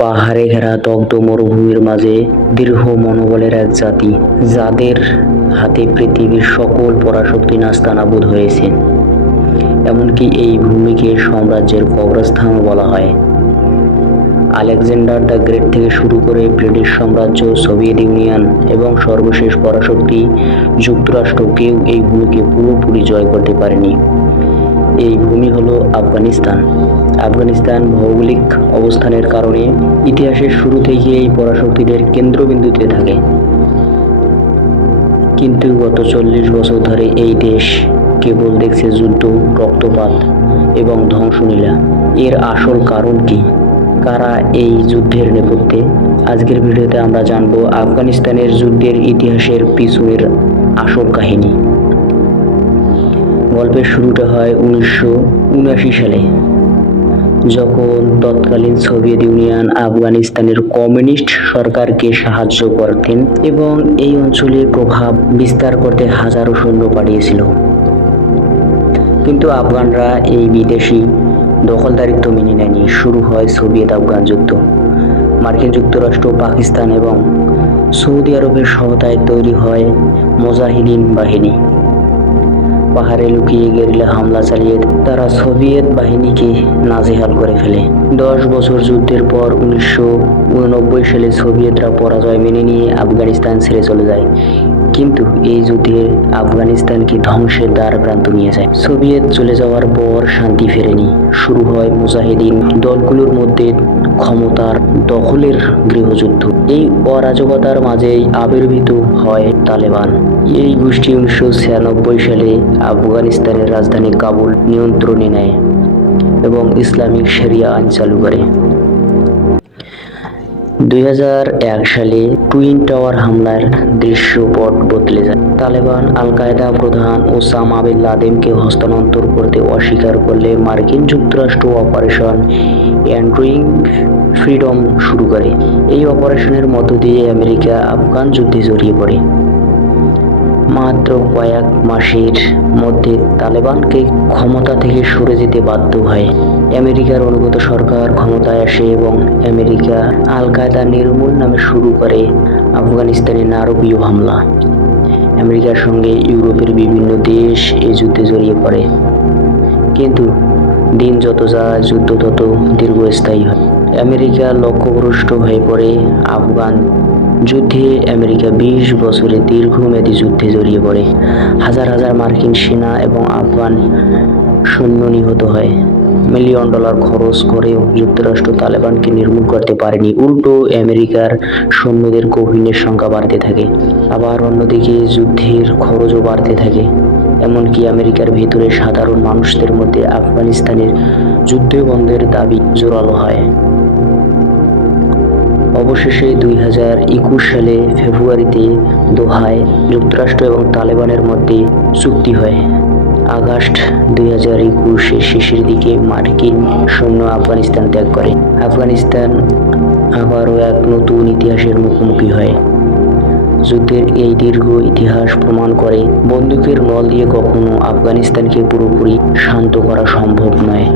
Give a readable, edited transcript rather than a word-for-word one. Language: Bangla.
পাহাড়ে ঘেরা দগ্ধ মরুভূমির মাঝে দৃঢ় মনোবলের এক জাতি, যাদের হাতে পৃথিবীর সকল পরাশক্তি নাস্তানাবুদ হয়েছে। এমনকি এই ভূমিকে সাম্রাজ্যের কবরস্থানও বলা হয়। আলেকজান্ডার দ্য গ্রেট থেকে শুরু করে ব্রিটিশ সাম্রাজ্য, সোভিয়েত ইউনিয়ন এবং সর্বশেষ পরাশক্তি যুক্তরাষ্ট্র, কেউ এই ভূমিকে পুরোপুরি জয় করতে পারেনি। এই ভূমি হলো আফগানিস্তান। আফগানিস্তান ভৌগোলিক অবস্থানের কারণে ইতিহাসের শুরু থেকে এই পরাশক্তিদের কেন্দ্রবিন্দুতে থাকে। কিন্তু গত 40 বছর ধরে এই দেশ কেবল দেখছে যুদ্ধ, রক্তপাত এবং ধ্বংসলীলা। এর আসল কারণ কি? কারা এই যুদ্ধের নেপথ্যে? আজকের ভিডিওতে আমরা জানব আফগানিস্তানের যুদ্ধের ইতিহাসের পিছনের আসল কাহিনী। গল্পের শুরুটা হয় 1979 সালে, যখন তৎকালীন সোভিয়েত ইউনিয়ন আফগানিস্তানের কমিউনিস্ট সরকারকে সাহায্য করতেন এবং এই অঞ্চলে প্রভাব বিস্তার করতে হাজারো সৈন্য পাঠিয়েছিল। কিন্তু আফগানরা এই বিদেশি দখলদারিত্ব মেনে নেয়নি। শুরু হয় সোভিয়েত আফগান যুদ্ধ। মার্কিন যুক্তরাষ্ট্র, পাকিস্তান এবং সৌদি আরবের সহায়তায় তৈরি হয় মুজাহিদিন বাহিনী। পাহাড়ে লুকিয়ে গেরিলা হামলা চালিয়ে তারা সোভিয়েত বাহিনীকে নাজেহাল করে ফেলে। 10 বছর যুদ্ধের পর 1989 সালে সোভিয়েতরা পরাজয় মেনে নিয়ে আফগানিস্তান ছেড়ে চলে যায়। কিন্তু এই যুদ্ধে আফগানিস্তানকে ধ্বংসের দ্বার প্রান্ত নিয়ে যায়। সোভিয়েত চলে যাওয়ার পর শান্তি ফেরেনি। শুরু হয় মুজাহিদিন দলগুলোর মধ্যে ক্ষমতার দখলের গৃহযুদ্ধ। এই অরাজকতার মাঝেই আবির্ভূত হয় তালেবান। এই গোষ্ঠী 1996 সালে আফগানিস্তানের রাজধানী কাবুল নিয়ন্ত্রণে নেয় এবং ইসলামিক শরিয়া আইন চালু করে। 2001 সালে টুইন টাওয়ার হামলার দৃশ্যপট বদলে যায়। তালেবান আল কায়েদা প্রধান ওসামা বিন লাদেনকে হস্তান্তর করতে অস্বীকার করলে মার্কিন যুক্তরাষ্ট্র অপারেশন এন্ডুরিং ফ্রিডম শুরু করে। এই অপারেশনের মধ্য দিয়ে আমেরিকা আফগান যুদ্ধে জড়িয়ে পড়ে। মাত্র কয়েক মাসের মধ্যে তালেবানকে ক্ষমতা থেকে সরে যেতে বাধ্য হয়। আমেরিকার অনুগত সরকার ক্ষমতায় আসে এবং আমেরিকা আল কায়েদা নির্মূল নামে শুরু করে আফগানিস্তানে নারকীয় হামলা। আমেরিকার সঙ্গে ইউরোপের বিভিন্ন দেশ এই যুদ্ধে জড়িয়ে পড়ে। কিন্তু দিন যত যায় যুদ্ধ তত দীর্ঘস্থায়ী হয়। আমেরিকা লক্ষ্যভ্রষ্ট হয়ে পড়ে। আফগান যুদ্ধে আমেরিকা 20 বছরের দীর্ঘমেয়াদী যুদ্ধে জড়িয়ে পড়ে। হাজার হাজার মার্কিন সেনা এবং আফগান সৈন্য নিহত হয়। $মিলিয়ন খরচ করেও যুক্তরাষ্ট্র তালেবানকে নির্মূল করতে পারেনি। উল্টো আমেরিকার সৈন্যদের গভীরের সংখ্যা বাড়তে থাকে। আবার অন্যদিকে যুদ্ধের খরচও বাড়তে থাকে। এমনকি আমেরিকার ভেতরে সাধারণ মানুষদের মধ্যে আফগানিস্তানের যুদ্ধ বন্ধের দাবি জোরালো হয়। অবশেষে 2021 সালে ফেব্রুয়ারিতে দোহায় যুক্তরাষ্ট্র এবং তালেবানের মধ্যে চুক্তি হয়। আগস্ট 2021 এর শেষের দিকে মার্কিন সৈন্য আফগানিস্তান ত্যাগ করে। আফগানিস্তান আবারও এক নতুন ইতিহাসের মুখোমুখি হয়। যুদ্ধের এই দীর্ঘ ইতিহাস প্রমাণ করে বন্দুকের নল দিয়ে কখনো আফগানিস্তানকে পুরোপুরি শান্ত করা সম্ভব নয়।